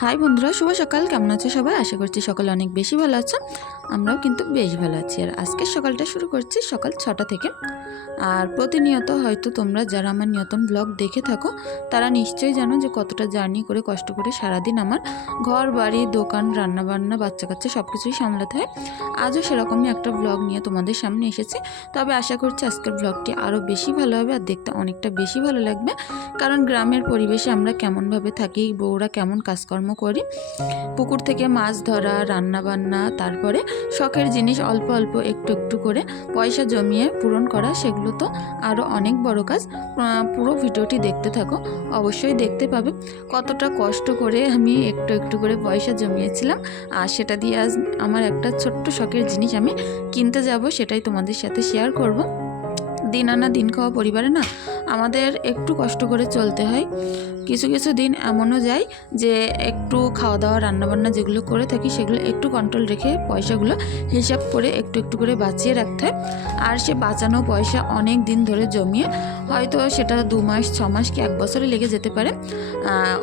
High বন্ধুরা শুভ সকাল। কেমন আছো সবাই? আশা করছি সকাল অনেক বেশি ভালো আছো। আমরাও কিন্তু বেশ ভালো আছি। আর আজকের সকালটা শুরু করছি সকাল ছটা থেকে। আর প্রতিনিয়ত হয়তো তোমরা যারা আমার নিয়তন ব্লগ দেখে থাকো, তারা নিশ্চয়ই জানো যে কতটা জার্নি করে, কষ্ট করে সারাদিন আমার ঘর, বাড়ি, দোকান, রান্নাবান্না বাচ্চা কাচ্চা সব কিছুই সামলাতে হয়। আজও সেরকমই একটা ব্লগ নিয়ে তোমাদের সামনে এসেছি। তবে আশা করছি আজকের ব্লগটি আরও বেশি ভালো হবে আর দেখতে অনেকটা বেশি ভালো লাগবে। কারণ গ্রামের পরিবেশে আমরা কেমনভাবে থাকি, বউরা কেমন কাজকর্ম করি, পুকুর থেকে মাছ ধরা রান্না বান্না তারপরে শখের জিনিস অল্প অল্প একটু একটু করে পয়সা জমিয়ে পূরণ করা, সেগুলো তো আরও অনেক বড় কাজ। পুরো ভিডিওটি দেখতে থাকো, অবশ্যই দেখতে পাবে। কতটা কষ্ট করে আমি একটু একটু করে পয়সা জমিয়েছিলাম, আর সেটা দিয়ে আজ আমার একটা ছোট্ট শখের জিনিস আমি কিনতে যাব, সেটাই তোমাদের সাথে শেয়ার করব। দিন আনা দিন খাওয়া পরিবারে না, আমাদের একটু কষ্ট করে চলতে হয়। কিছু কিছু দিন এমনও যায় যে একটু খাওয়া দাওয়া রান্নাবান্না যেগুলো করে থাকি সেগুলো একটু কন্ট্রোল রেখে পয়সাগুলো হিসাব করে একটু একটু করে বাঁচিয়ে রাখতে হয়। আর সে বাঁচানো পয়সা অনেক দিন ধরে জমিয়ে হয়তো সেটা দু মাস, ছ মাস কি এক বছরে লেগে যেতে পারে।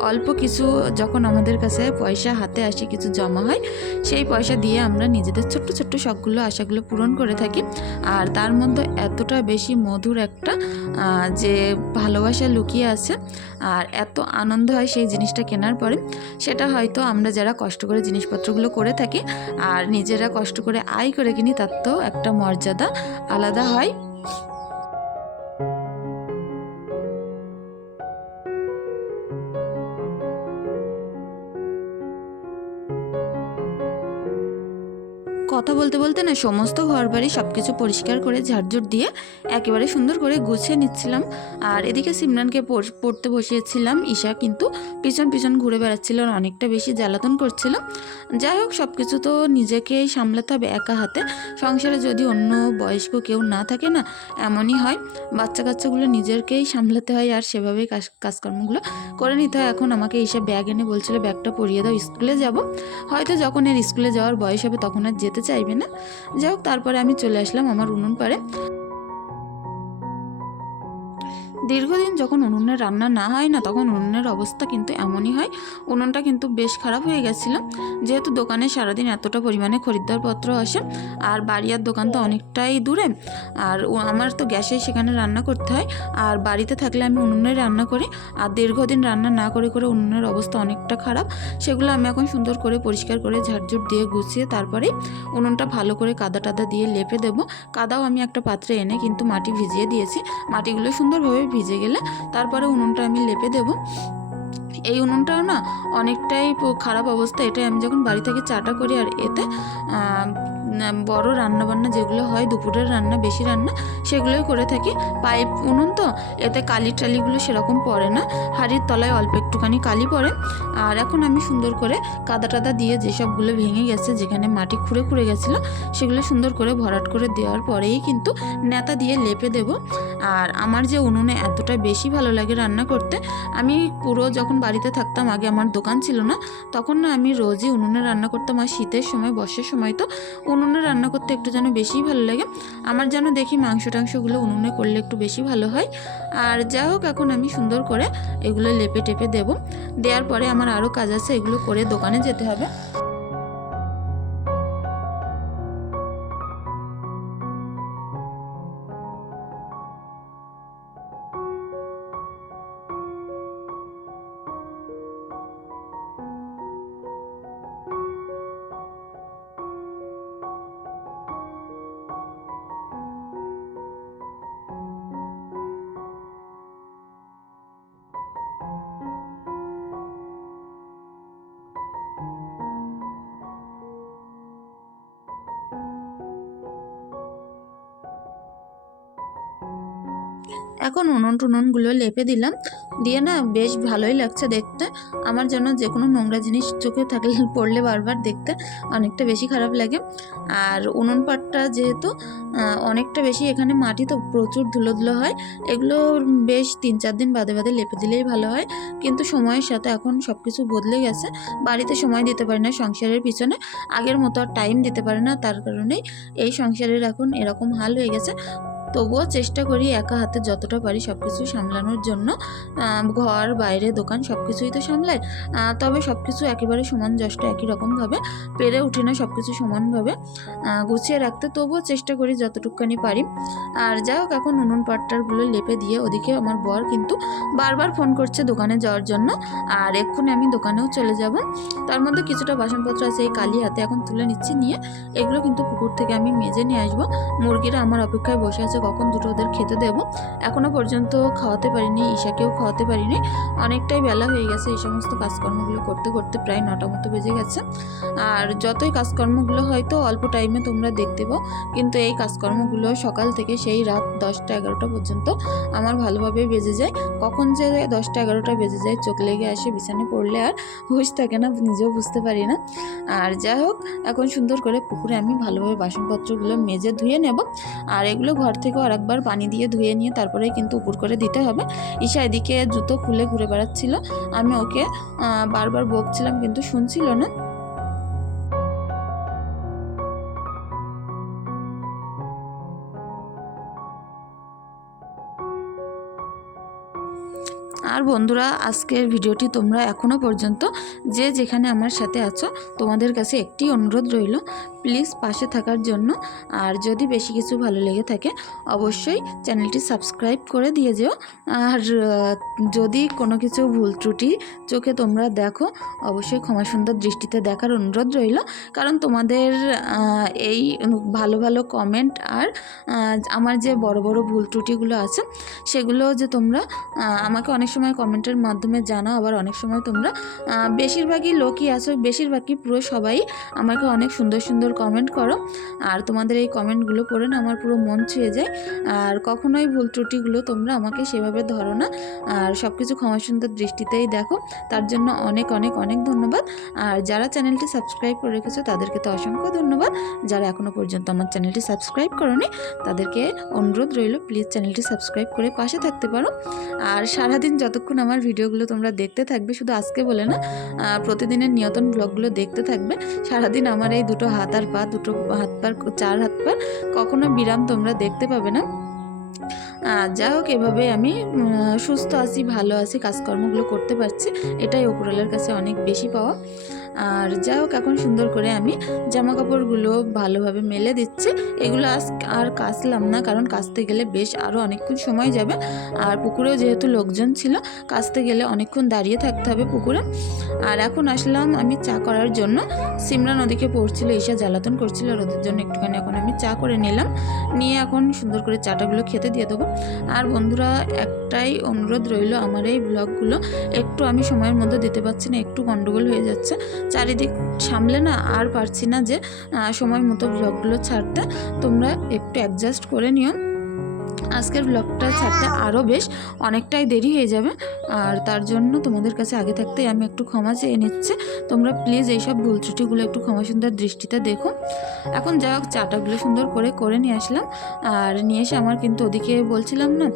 অল্প কিছু যখন আমাদের কাছে পয়সা হাতে আসে, কিছু জমা হয়, সেই পয়সা দিয়ে আমরা নিজেদের ছোট্ট ছোট্ট শখগুলো, আশাগুলো পূরণ করে থাকি। আর তার মধ্যে এতটা বেশি মধুর একটা যে ভালোবাসা লুকিয়ে আছে, আর এত আনন্দ হয় সেই জিনিসটা কেনার পরে, সেটা হয়তো আমরা যারা কষ্ট করে জিনিসপত্রগুলো করে থাকি আর নিজেরা কষ্ট করে আয় করে কিনি, তার তো একটা মর্যাদা আলাদা হয়। কথা বলতে বলতে না সমস্ত ঘর বাড়ি সব কিছু পরিষ্কার করে ঝাড়ঝুট দিয়ে একেবারে সুন্দর করে গুছিয়ে নিচ্ছিলাম। আর এদিকে সিমরানকে পড়- পড়তে বসিয়েছিলাম। ঈশা কিন্তু পিছন পিছন ঘুরে বেড়াচ্ছিল আর অনেকটা বেশি জ্বালাতন করছিল। যাই হোক সব কিছু তো নিজেকেই সামলাতে হবে একা হাতে। সংসারে যদি অন্য বয়স্ক কেউ না থাকে না, এমনই হয়। বাচ্চা কাচ্চাগুলো নিজেরকেই সামলাতে হয় আর সেভাবেই কাজ, কাজকর্মগুলো করে নিতে হয়। এখন আমাকে ঈশা ব্যাগ এনে বলছিল, ব্যাগটা পরিয়ে দাও, স্কুলে যাব। হয়তো যখন এর স্কুলে যাওয়ার বয়স হবে তখন আর যেতে চাইবে না। যাই হোক তারপরে আমি চলে আসলাম আমার উনুন পাড়ে। দীর্ঘদিন যখন উনুনে রান্না না হয় না, তখন উনুনের অবস্থা কিন্তু এমনই হয়। উনুনটা কিন্তু বেশ খারাপ হয়ে গেছিল। যেহেতু দোকানে সারাদিন এতটা পরিমাণে খরিদ্দারপত্র আসে, আর বাড়িয়ার দোকান তো অনেকটাই দূরে, আর আমার তো গ্যাসে সেখানে রান্না করতে হয়, আর বাড়িতে থাকলে আমি উনুনে রান্না করি, আর দীর্ঘদিন রান্না না করে করে উনুনের অবস্থা অনেকটা খারাপ, সেগুলো আমি এখন সুন্দর করে পরিষ্কার করে ঝাড়ঝুট দিয়ে গুছিয়ে তারপরে উনুনটা ভালো করে কাদা টাদা দিয়ে লেপে দেবো। কাদাও আমি একটা পাত্রে এনে কিন্তু মাটি ভিজিয়ে দিয়েছি। মাটিগুলো সুন্দরভাবে ভিজে গেলে তারপরে উনুনটা আমি লেপে দেবো। এই উনুনটাও না অনেকটাই খারাপ অবস্থা। এটাই আমি যখন বাড়ি থেকে চাটা করি আর এতে বড় রান্না বান্না যেগুলো হয়, দুপুরের রান্না, বেশি রান্না, সেগুলোই করে থাকি। পাইপ উনুন তো, এতে কালি টালিগুলো সেরকম পড়ে না। হাড়ির তলায় অল্প একটুখানি কালি পড়ে। আর এখন আমি সুন্দর করে কাদা টাদা দিয়ে যেসবগুলো ভেঙে গেছে, যেখানে মাটি খুঁড়ে খুঁড়ে গেছিল, সেগুলো সুন্দর করে ভরাট করে দেওয়ার পরেই কিন্তু নেতা দিয়ে লেপে দেব। আর আমার যে উনুনে এতটা বেশি ভালো লাগে রান্না করতে, আমি পুরো যখন বাড়িতে থাকতাম, আগে আমার দোকান ছিল না। তখন না আমি রোজই উনুনে রান্না করতাম আর শীতের সময়, বর্ষার সময় তো উনুনে রান্না করতে একটু যেন বেশিই ভালো লাগে। আমার যেন দেখি মাংস টাংসগুলো উনুনে করলে একটু বেশি ভালো হয়। আর যাই হোক, এখন আমি সুন্দর করে এগুলো লেপে টেপে দেবো। দেওয়ার পরে আমার আরও কাজ আছে, এগুলো করে দোকানে যেতে হবে। এখন উনুন টুনুনগুলো লেপে দিলাম। দিয়ে না বেশ ভালোই লাগছে দেখতে। আমার যেন যে কোনো নোংরা জিনিস চোখে থাকলে পড়লে বারবার দেখতে অনেকটা বেশি খারাপ লাগে। আর উনুন পাটটা যেহেতু অনেকটা বেশি এখানে মাটি তো প্রচুর ধুলো ধুলো হয়। এগুলো বেশ তিন চার দিন বাদে বাদে লেপে দিলেই ভালো হয়। কিন্তু সময়ের সাথে এখন সব কিছু বদলে গেছে। বাড়িতে সময় দিতে পারি না সংসারের পিছনে। আগের মতো আর টাইম দিতে পারে না তার কারণেই। এই সংসারের এখন এরকম হাল হয়ে গেছে। তবুও চেষ্টা করি একা হাতে যতটা পারি সব কিছু সামলানোর জন্য। ঘর, বাইরে দোকান সব কিছুই তো সামলাই। তবে সব কিছু একেবারে সমান যষ্ট একই রকমভাবে পেরে উঠি না সব কিছু সমানভাবে গুছিয়ে রাখতে তবুও চেষ্টা করি যতটুকুখানি পারি। আর যাই হোক, এখন উনুন পাট্টারগুলো লেপে দিয়ে ওদিকে আমার বর কিন্তু বারবার ফোন করছে দোকানে যাওয়ার জন্য। আর এক্ষুনি আমি দোকানেও চলে যাব। তার মধ্যে কিছুটা বাসনপত্র আছে, এই কালি হাতে এখন তুলে নিচ্ছি নিয়ে। এগুলো কিন্তু পুকুর থেকে আমি মেজে নিয়ে আসব। মুরগিরা আমার অপেক্ষায় বসে আছে কখন দুটো ওদের খেতে দেবো? এখনও পর্যন্ত খাওয়াতে পারিনি, ঈশাকেও খাওয়াতে পারিনি। অনেকটাই বেলা হয়ে গেছে, এই সমস্ত কাজকর্মগুলো করতে করতে প্রায় নটা মতো বেজে গেছে। আর যতই কাজকর্মগুলো হয়তো অল্প টাইমে তোমরা দেখতে পাও। কিন্তু এই কাজকর্মগুলো সকাল থেকে সেই রাত দশটা এগারোটা পর্যন্ত আমার ভালোভাবে বেজে যায়। কখন যে দশটা এগারোটা বেজে যায়, চোখ লেগে আসে বিছানে পড়লে আর হুঁশ থাকে না, নিজেও বুঝতে পারি না। আর যাই হোক, এখন সুন্দর করে পুকুরে আমি ভালোভাবে বাসনপত্রগুলো মেজে ধুয়ে নেব। আর এগুলো ঘর থেকেও আরেকবার পানি দিয়ে ধুয়ে নিয়ে তারপরে কিন্তু উপর করে দিতে হবে। ঈশা এদিকে জুতো খুলে ঘুরে বেড়াচ্ছিল। আমি ওকে বারবার বকছিলাম কিন্তু শুনছিল না। আর বন্ধুরা, আজকের ভিডিওটি তোমরা এখনও পর্যন্ত যে যেখানে আমার সাথে আছো, তোমাদের কাছে একটি অনুরোধ রইল। প্লিজ পাশে থাকার জন্য। আর যদি বেশি কিছু ভালো লেগে থাকে, অবশ্যই চ্যানেলটি সাবস্ক্রাইব করে দিয়ে যেও। আর যদি কোনো কিছু ভুল ত্রুটি চোখে তোমরা দেখো, অবশ্যই ক্ষমা সুন্দর দৃষ্টিতে দেখার অনুরোধ রইল। কারণ তোমাদের এই ভালো ভালো কমেন্ট আর আমার যে বড় বড় ভুল ত্রুটিগুলো আছে, সেগুলো যে তোমরা আমাকে অনেক সময় কমেন্টের মাধ্যমে জানাও, আবার অনেক সময় তোমরা বেশিরভাগই লোকই আছো, বেশিরভাগই পুরো সবাই আমাকে অনেক সুন্দর সুন্দর কমেন্ট করো। আর তোমাদের এই কমেন্টগুলো পড়ে না আমার পুরো মন ছুঁয়ে যায়। আর কখনোই ভুল ত্রুটিগুলো তোমরা আমাকে সেভাবে ধরো না। আর সব কিছু ক্ষমা সুন্দর দৃষ্টিতেই দেখো। তার জন্য অনেক অনেক অনেক ধন্যবাদ। আর যারা চ্যানেলটি সাবস্ক্রাইব করে রেখেছো, তাদেরকে তো অসংখ্য ধন্যবাদ। যারা এখনও পর্যন্ত আমার চ্যানেলটি সাবস্ক্রাইব করোনি, তাদেরকে অনুরোধ রইল প্লিজ চ্যানেলটি সাবস্ক্রাইব করে পাশে থাকতে পারো। আর সারাদিন যতক্ষণ আমার ভিডিওগুলো তোমরা দেখতে থাকবে, শুধু আজকে বলে না প্রতিদিনের নিয়তন ব্লগগুলো দেখতে থাকবে, সারাদিন আমার এই দুটো হাত আর পা, দুটো হাত পার চার হাত পার কখনো বিরাম তোমরা দেখতে পাবে না। যাই হোক, এভাবে আমি সুস্থ আছি, ভালো আছি, কাজকর্মগুলো করতে পারছি। এটাই ওপরওয়ালার কাছে অনেক বেশি পাওয়া। আর যাই হোক, এখন সুন্দর করে আমি জামা কাপড়গুলো ভালোভাবে মেলে দিচ্ছি। এগুলো আজ আর কাচলাম না, কারণ কাচতে গেলে বেশ আরও অনেকক্ষণ সময় যাবে। আর পুকুরেও যেহেতু লোকজন ছিল, কাচতে গেলে অনেকক্ষণ দাঁড়িয়ে থাকতে হবে পুকুরে। আর এখন আসলাম আমি চা করার জন্য। সিমরা নদীকে পড়ছিল, ঈশা জ্বালাতন করছিল, আর ওদের জন্য একটুখানি এখন আমি চা করে নিলাম। নিয়ে এখন সুন্দর করে চাটাগুলো খেতে দিয়ে দেবো। আর বন্ধুরা, একটাই অনুরোধ রইল আমার এই ব্লগগুলো। একটু আমি সময়ের মধ্যে দিতে পারছি না, একটু গন্ডগোল হয়ে যাচ্ছে। চারিদিক সামলে না, আর পারছি না যে সময় মতো ব্লগগুলো ছাড়তে। তোমরা একটু অ্যাডজাস্ট করে নিও। আজকের ব্লগটা ছাড়তে আরও বেশ অনেকটাই দেরি হয়ে যাবে। আর তার জন্য তোমাদের কাছে আগে থাকতেই আমি একটু ক্ষমা চেয়ে নিচ্ছি। তোমরা প্লিজ এইসব ভুল ত্রুটিগুলো একটু ক্ষমা সুন্দর দৃষ্টিতে দেখো। এখন যা হোক, চাটাগুলো সুন্দর করে করে নিয়ে আসলাম। আর নিয়ে এসে আমার কিন্তু ওদিকে বলছিলাম না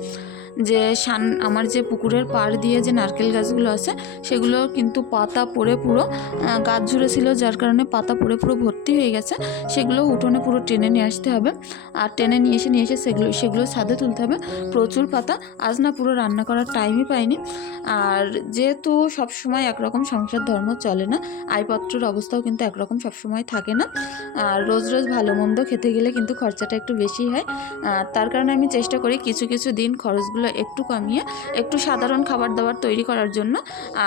যে সান আমার যে পুকুরের পাড় দিয়ে যে নারকেল গাছগুলো আছে, সেগুলো কিন্তু পাতা পড়ে পুরো গাছ জুড়ে ছিল, যার কারণে পাতা পড়ে পুরো ভর্তি হয়ে গেছে। সেগুলো উঠোনে পুরো টেনে নিয়ে আসতে হবে। আর টেনে নিয়ে এসে নিয়ে এসে সেগুলো সেগুলো ছাদে তুলতে হবে। প্রচুর পাতা। আজ না পুরো রান্না করার টাইমই পাইনি। আর যেহেতু সবসময় একরকম সংসার ধর্ম চলে না আয়পত্রের অবস্থাও কিন্তু একরকম সবসময় থাকে না। আর রোজ রোজ ভালো মন্দ খেতে গেলে কিন্তু খরচাটা একটু বেশি হয়। তার কারণে আমি চেষ্টা করি কিছু কিছু দিন খরচগুলো একটু কমিয়ে একটু সাধারণ খাবার দাবার তৈরি করার জন্য।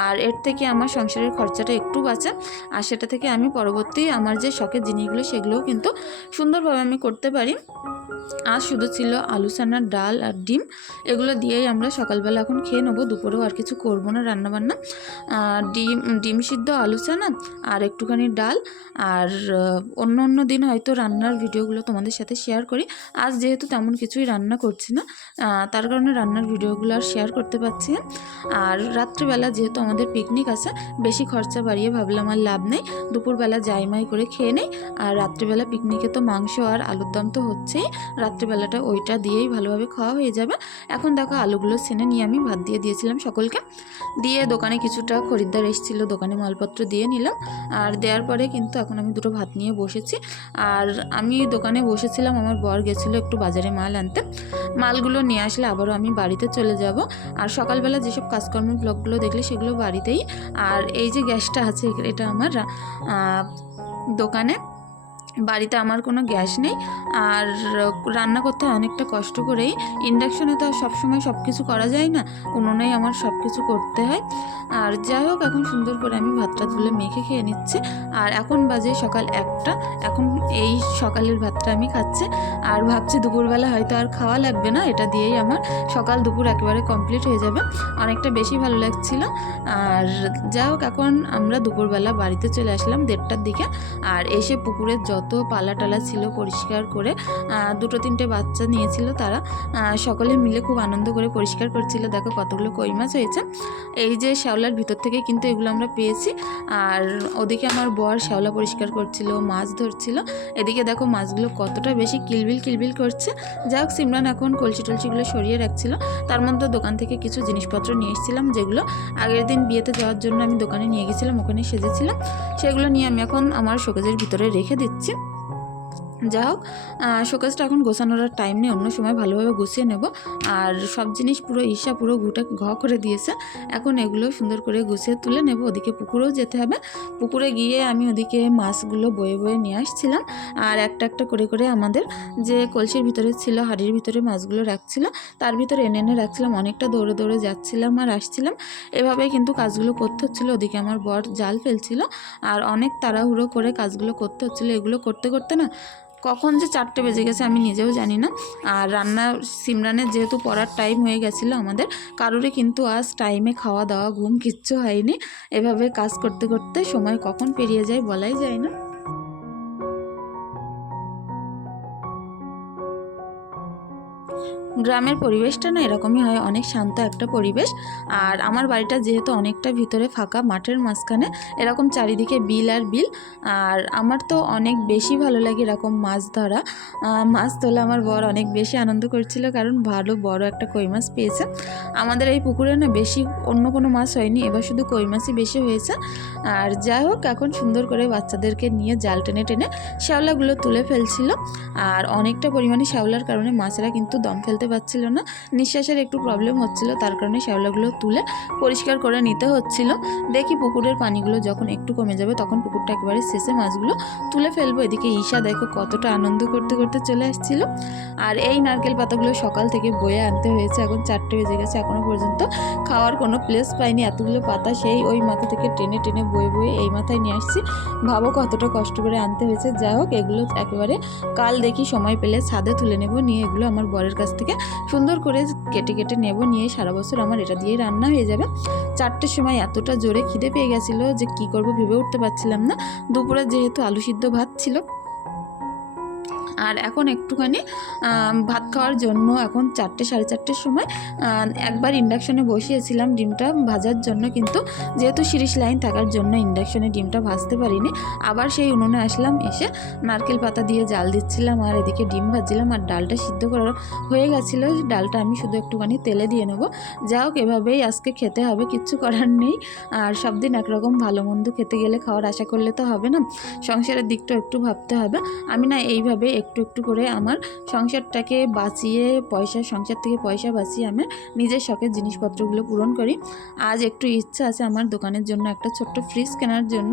আর এর থেকে আমার সংসারের খরচাটা একটু বাঁচে। আর সেটা থেকে আমি পরবর্তী আমার যে শখের জিনিসগুলো, সেগুলোও কিন্তু সুন্দরভাবে আমি করতে পারি। আর শুধু ছিল আলু চানার ডাল আর ডিম, এগুলো দিয়েই আমরা সকালবেলা এখন খেয়ে নেব। দুপুরেও আর কিছু করব না রান্নাবান্না। ডিম ডিম সিদ্ধ, আলু চানা আর একটুখানি ডাল। আর অন্য অন্য দিন হয়তো রান্নার ভিডিওগুলো তোমাদের সাথে শেয়ার করি। আজ যেহেতু তেমন কিছুই রান্না করছি না তার কারণে রান্নার ভিডিওগুলো আর শেয়ার করতে পারছি আর রাত্রিবেলা যেহেতু আমাদের পিকনিক আছে, বেশি খরচা বাড়িয়ে ভাবলাম আর লাভ নেই। দুপুরবেলা জাইমাই করে খেয়ে নেই। আর রাত্রিবেলা পিকনিকে তো মাংস আর আলুর দম তো হচ্ছেই। রাত্রিবেলাটা ওইটা দিয়েই ভালোভাবে খাওয়া হয়ে যাবে। এখন দেখো আলুগুলো সেনে নিয়ে আমি ভাত দিয়ে দিয়েছিলাম সকলকে। দিয়ে দোকানে কিছুটা খরিদ্দার এসেছিল, দোকানে মালপত্র দিয়ে নিলাম। আর দেওয়ার পরে কিন্তু এখন আমি দুটো ভাত নিয়ে বসেছি। আর আমি দোকানে বসেছিলাম, আমার বর গেছিল একটু বাজারে মাল আনতে। মালগুলো নিয়ে আসলে আবারও আমি বাড়িতে চলে যাব। আর সকালবেলা যেসব কাজকর্ম, ব্লগগুলো দেখলে সেগুলো বাড়িতেই। আর এই যে গ্যাসটা আছে, এটা আমার দোকানে। বাড়িতে আমার কোনো গ্যাস নেই আর রান্না করতে অনেকটা কষ্ট করেই ইন্ডাকশনে তো আর সবসময় সব কিছু করা যায় না, উনুনেই আমার সব কিছু করতে হয়। আর যাই হোক, এখন সুন্দর করে আমি ভাতটা তুলে মেখে খেয়ে নিচ্ছি। আর এখন বাজে সকাল একটা, এখন এই সকালের ভাতটা আমি খাচ্ছি। আর ভাবছি দুপুরবেলা হয়তো আর খাওয়া লাগবে না, এটা দিয়েই আমার সকাল দুপুর একেবারে কমপ্লিট হয়ে যাবে। অনেকটা বেশি ভালো লাগছিল। আর যাই হোক, এখন আমরা দুপুরবেলা বাড়িতে চলে আসলাম দেড়টার দিকে। আর এসে পুকুরের যত পালা টালা ছিল পরিষ্কার করে দুটো তিনটে বাচ্চা নিয়েছিল তারা। সকলে মিলে খুব আনন্দ করে পরিষ্কার করছিল। দেখো কতগুলো কই মাছ হয়েছে। এই যে শ্যাওলার ভিতর থেকে কিন্তু এগুলো আমরা পেয়েছি। আর ওদিকে আমার বর শ্যাওলা পরিষ্কার করছিল, মাছ ধরছিল। এদিকে দেখো মাছগুলো কতটা বেশি কিলবিল কিলবিল করছে। যাই হোক সিমরান এখন কলসি টলসিগুলো সরিয়ে রাখছিল। তার মধ্যে দোকান থেকে কিছু জিনিসপত্র নিয়ে এসেছিলাম, যেগুলো আগের দিন বিয়েতে যাওয়ার জন্য আমি দোকানে নিয়ে গেছিলাম, ওখানে সেজেছিলাম। সেগুলো নিয়ে আমি এখন আমার শোকেজের ভিতরে রেখে দিচ্ছি। যাই হোক শোকেসটা এখন গোছানোর টাইম নেই, অন্য সময় ভালোভাবে গুছিয়ে নেব। আর সব জিনিস পুরো ঈশা পুরো ঘুটে ঘ করে দিয়েছে। এখন এগুলো সুন্দর করে গুছিয়ে তুলে নেব। ওদিকে পুকুরেও যেতে হবে। পুকুরে গিয়ে আমি ওদিকে মাছগুলো বয়ে বয়ে নিয়ে আসছিলাম। আর একটা একটা করে করে আমাদের যে কলসির ভিতরে ছিল, হাড়ির ভিতরে মাছগুলো রাখছিল, তার ভিতরে এনে এনে রাখছিলাম। অনেকটা দৌড়ে দৌড়ে যাচ্ছিলাম আর আসছিলাম। এভাবে কিন্তু কাজগুলো করতে হচ্ছিল। ওদিকে আমার বর জাল ফেলছিল। আর অনেক তাড়াহুড়ো করে কাজগুলো করতে হচ্ছিল। এগুলো করতে করতে না কখন যে চারটে বেজে গেছে আমি নিজেও জানি না। আর রান্না সিমরানের যেহেতু পড়ার টাইম হয়ে গেছিল আমাদের, কারোরই কিন্তু আজ টাইমে খাওয়া দাওয়া ঘুম কিচ্ছু হয়নি। এভাবে কাজ করতে করতে সময় কখন পেরিয়ে যায় বলাই যায় না। গ্রামের পরিবেশটা না এরকমই হয়, অনেক শান্ত একটা পরিবেশ। আর আমার বাড়িটা যেহেতু অনেকটা ভিতরে ফাঁকা, মাঠের মাঝখানে, এরকম চারিদিকে বিল আর বিল। আর আমার তো অনেক বেশি ভালো লাগে এরকম মাছ ধরা। মাছ তোলা আমার বর অনেক বেশি আনন্দ করছিল, কারণ ভালো বড় একটা কই মাছ পেয়েছে। আমাদের এই পুকুরে না বেশি অন্য কোনো মাছ হয়নি, এবার শুধু কই মাছই বেশি হয়েছে। আর যাই হোক, এখন সুন্দর করে বাচ্চাদেরকে নিয়ে জাল টেনে টেনে শ্যাওলাগুলো তুলে ফেলছিল। আর অনেকটা পরিমাণে শ্যাওলার কারণে মাছেরা কিন্তু দম ফেলতে পারছিল না। নিঃশ্বাসের একটু প্রবলেম হচ্ছিল, তার কারণে শ্যাওলাগুলো তুলে পরিষ্কার করে নিতে হচ্ছিল। দেখি পুকুরের পানিগুলো যখন একটু কমে যাবে, তখন পুকুরটা একেবারে শেষে মাছগুলো তুলে ফেলব। এদিকে ঈশা দেখো কতটা আনন্দ করতে করতে চলে আসছিল। আর এই নারকেল পাতাগুলো সকাল থেকে বয়ে আনতে হয়েছে। এখন চারটে বেজে গেছে এখনও পর্যন্ত খাওয়ার কোনো প্লেস পাইনি। এতগুলো পাতা সেই ওই মাথা থেকে টেনে টেনে বয়ে বয়ে এই মাথায় নিয়ে আসছি। ভাবো কতটা কষ্ট করে আনতে হয়েছে। যাই হোক, এগুলো একেবারে কাল দেখি সময় পেলে ছাদে তুলে নেব। নিয়ে এগুলো আমার বরের কাছ থেকে সুন্দর করে কেটে কেটে নেব, নিয়ে সারা বছর আমার এটা দিয়ে রান্না হয়ে যাবে। চারটের সময় এতটা জোরে খিদে পেয়ে গেছিল যে কি করব ভেবে উঠতে পারছিলাম না। দুপুরে যেহেতু আলু সিদ্ধ ভাত ছিল আর এখন একটুখানি ভাত খাওয়ার জন্য এখন চারটে, সাড়ে চারটের সময় একবার ইন্ডাকশনে বসিয়েছিলাম ডিমটা ভাজার জন্য কিন্তু যেহেতু সিরিশ লাইন থাকার জন্য ইন্ডাকশনে ডিমটা ভাজতে পারিনি, আবার সেই উনুনে আসলাম, এসে নারকেল পাতা দিয়ে জাল দিচ্ছিলাম আর এদিকে ডিম ভাজছিলাম আর ডালটা সিদ্ধ করা হয়ে গেছিল, ডালটা আমি শুধু একটুখানি তেলে দিয়ে নেব। যা হোক, এভাবেই আজকে খেতে হবে, কিচ্ছু করার নেই, আর সব দিন একরকম ভালো মন্দ খেতে গেলে খাওয়ার আশা করলে তো হবে না, সংসারের দিকটা একটু ভাবতে হবে, আমি না এইভাবে একটু একটু করে আমার সংসারটাকে বাঁচিয়ে, পয়সা, সংসার থেকে পয়সা বাঁচিয়ে আমি নিজের শখের জিনিসপত্রগুলো পূরণ করি। আজ একটু ইচ্ছা আছে আমার দোকানের জন্য একটা ছোট্ট ফ্রিজ কেনার জন্য।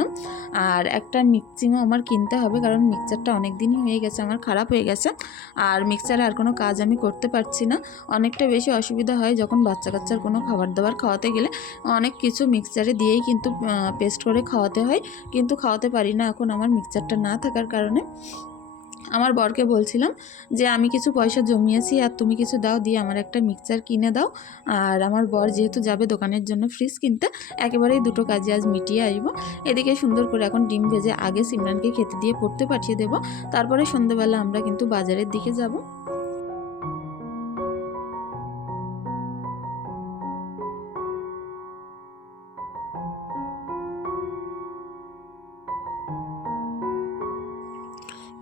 আর একটা মিক্সিংও আমার কিনতে হবে কারণ মিক্সারটা অনেক দিনই হয়ে গেছে, আমার খারাপ হয়ে গেছে। আর মিক্সারে আর কোনো কাজ আমি করতে পারছি না। অনেকটা বেশি অসুবিধা হয় যখন বাচ্চা কাচ্চার কোনো খাবার দাবার খাওয়াতে গেলে। অনেক কিছু মিক্সচারে দিয়েই কিন্তু পেস্ট করে খাওয়াতে হয়। কিন্তু খাওয়াতে পারি না। এখন আমার মিক্সচারটা না থাকার কারণে আমার বরকে বলছিলাম যে, আমি কিছু পয়সা জমিয়েছি আর তুমি কিছু দাও, দিয়ে আমার একটা মিক্সচার কিনে দাও। আর আমার বর যেহেতু যাবে দোকানের জন্য ফ্রিজ কিনতে, একেবারেই দুটো কাজে আজ মিটিয়ে আসব। এদিকে সুন্দর করে এখন ডিম ভেজে আগে সিমরানকে খেতে দিয়ে পড়তে পাঠিয়ে দেবো। তারপরে সন্ধ্যেবেলা আমরা কিন্তু বাজারের দিকে যাব।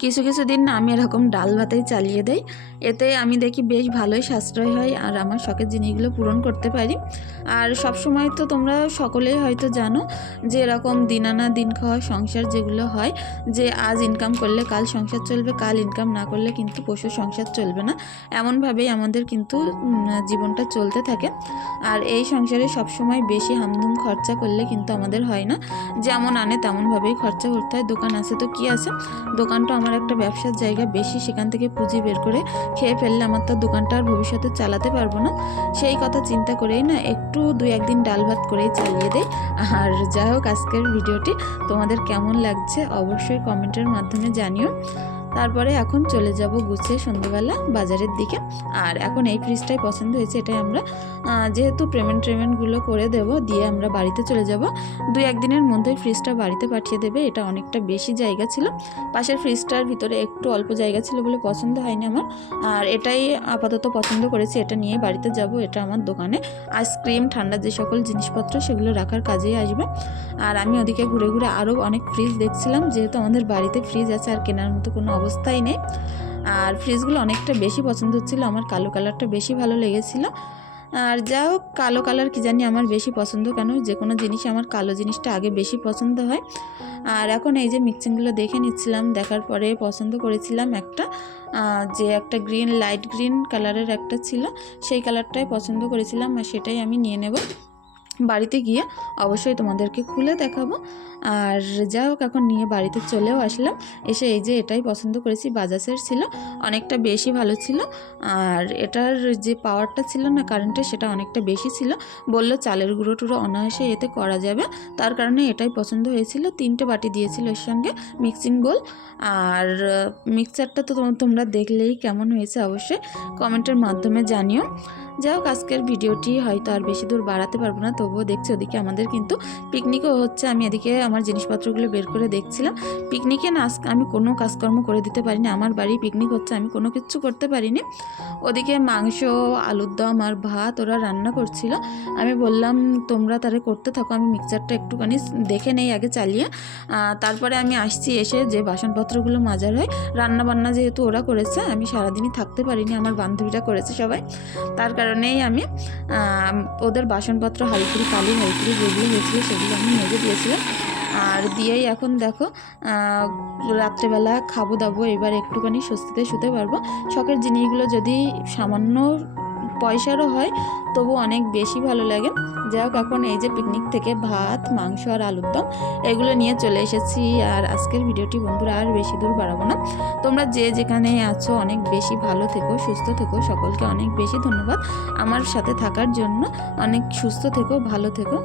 কিছু কিছু দিন না আমি এরকম ডাল ভাতেই চালিয়ে দেই। এতে আমি দেখি বেশ ভালোই সাশ্রয় হয় আর আমার শখের জিনিসগুলো পূরণ করতে পারি। আর সব সময় তো তোমরা সকলেই হয়তো জানো যে এরকম দিন আনা দিন খাওয়া সংসার যেগুলো হয় যে আজ ইনকাম করলে কাল সংসার চলবে, কাল ইনকাম না করলে কিন্তু পশু সংসার চলবে না। এমনভাবেই আমাদের কিন্তু জীবনটা চলতে থাকে। আর এই সংসারে সবসময় বেশি হামধুম খরচা করলে কিন্তু আমাদের হয় না। যেমন আনে তেমনভাবেই খরচা করতে হয়। দোকান আছে তো কি আছে? দোকানটা আমার একটা ব্যবসার জায়গা বেশি, সেখান থেকে পুঁজি বের করে খেয়ে ফেললে আমার তো দোকানটা আর ভবিষ্যতে চালাতে পারব না। সেই কথা চিন্তা করেই না একটু দুই একদিন ডাল ভাত করেই চালিয়ে দেয় আর যাই হোক, আজকের ভিডিওটি তোমাদের কেমন লাগছে অবশ্যই কমেন্টের মাধ্যমে জানিও। তারপরে এখন চলে যাব গুছিয়ে সন্ধ্যেবেলা বাজারের দিকে। আর এখন এই ফ্রিজটাই পছন্দ হয়েছে, এটাই আমরা যেহেতু পেমেন্ট ট্রেমেন্টগুলো করে দেব, দিয়ে আমরা বাড়িতে চলে যাব। দুই একদিনের মধ্যেই ফ্রিজটা বাড়িতে পাঠিয়ে দেবে, এটা অনেকটা বেশি জায়গা ছিল। পাশের ফ্রিজটার ভিতরে একটু অল্প জায়গা ছিল বলে পছন্দ হয়নি আমার। আর এটাই আপাতত পছন্দ করেছি, এটা নিয়ে বাড়িতে যাব, এটা আমার দোকানে। আইসক্রিম, ঠান্ডা যে সকল জিনিসপত্র সেগুলো রাখার কাজেই আসবে। আর আমি ওদিকে ঘুরে ঘুরে আরও অনেক ফ্রিজ দেখছিলাম, যেহেতু আমাদের বাড়িতে ফ্রিজ আছে আর কেনার মতো কোনো অবস্থাই নেই। আর ফ্রিজগুলো অনেকটা বেশি পছন্দ হচ্ছিল, আমার কালো কালারটা বেশি ভালো লেগেছিলো। আর যা হোক, কালো কালার কি জানি আমার বেশি পছন্দ, কেন যে কোনো জিনিসই আমার কালো জিনিসটা আগে বেশি পছন্দ হয়। আর এখন এই যে মিক্সিংগুলো দেখে নিচ্ছিলাম, দেখার পরে পছন্দ করেছিলাম একটা যে একটা গ্রিন লাইট গ্রিন কালারের একটা ছিল, সেই কালারটাই পছন্দ করেছিলাম, আর সেটাই আমি নিয়ে নেব। বাড়িতে গিয়ে অবশ্যই তোমাদেরকে খুলে দেখাবো। আর যা হোক, এখন নিয়ে বাড়িতে চলেও আসলাম। এসে এই যে এটাই পছন্দ করেছি, বাজাজের ছিল। অনেকটা বেশি ভালো ছিল। আর এটার যে পাওয়ারটা ছিল না কারেন্টের সেটা অনেকটা বেশি ছিল। বলল চালের গুঁড়ো টুড়ো অনায়াসে এতে করা যাবে। তার কারণে এটাই পছন্দ হয়েছিল। তিনটে বাটি দিয়েছিল এর সঙ্গে মিক্সিং বোল আর মিক্সারটা তো তোমরা দেখলেই কেমন হয়েছে অবশ্যই কমেন্টের মাধ্যমে জানিও। যাই হোক, আজকের ভিডিওটি হয়তো আর বেশি দূর বাড়াতে পারব না তবুও দেখছি ওদিকে আমাদের কিন্তু পিকনিকও হচ্ছে। আমি এদিকে আমার জিনিসপত্রগুলো বের করে দেখছিলাম। পিকনিকে না আমি কোনো কাজকর্ম করে দিতে পারিনি। আমার বাড়ি পিকনিক হচ্ছে, আমি কোনো কিছু করতে পারিনি। ওদিকে মাংস, আলুর দম আর ভাত ওরা রান্না করছিল। আমি বললাম, তোমরা তারে করতে থাকো, আমি মিক্সচারটা একটুখানি দেখে নেই আগে চালিয়ে। তারপরে আমি আসছি এসে যে বাসনপত্রগুলো মাজার হয় রান্না বান্না যেহেতু ওরা করেছে, আমি সারাদিনই থাকতে পারিনি, আমার বান্ধবীরা করেছে সবাই। তার কারণেই আমি ওদের বাসনপত্র হালকুড়ি কালি হাইকুড়ি যেগুলো হয়েছিল, সেগুলো আমি মেজে দিয়েছিলাম। আর দিয়েই এখন দেখো রাত্রেবেলা খাব দাবো এবার একটুখানি স্বস্তিতে শুতে পারব। শখের জিনিসগুলো যদি সামান্য পয়সারও হয় তবু অনেক বেশি ভালো লাগে। যাই হোক এখন এই যে পিকনিক থেকে ভাত, মাংস আর আলুর দম, এগুলো নিয়ে চলে এসেছি। আর আজকের ভিডিওটি বন্ধুরা আর বেশি দূর বাড়াবো না। তোমরা যে যেখানে আছো, অনেক বেশি ভালো থেকো, সুস্থ থেকো। সকলকে অনেক বেশি ধন্যবাদ। আমার সাথে থাকার জন্য অনেক সুস্থ থেকো, ভালো থেকো।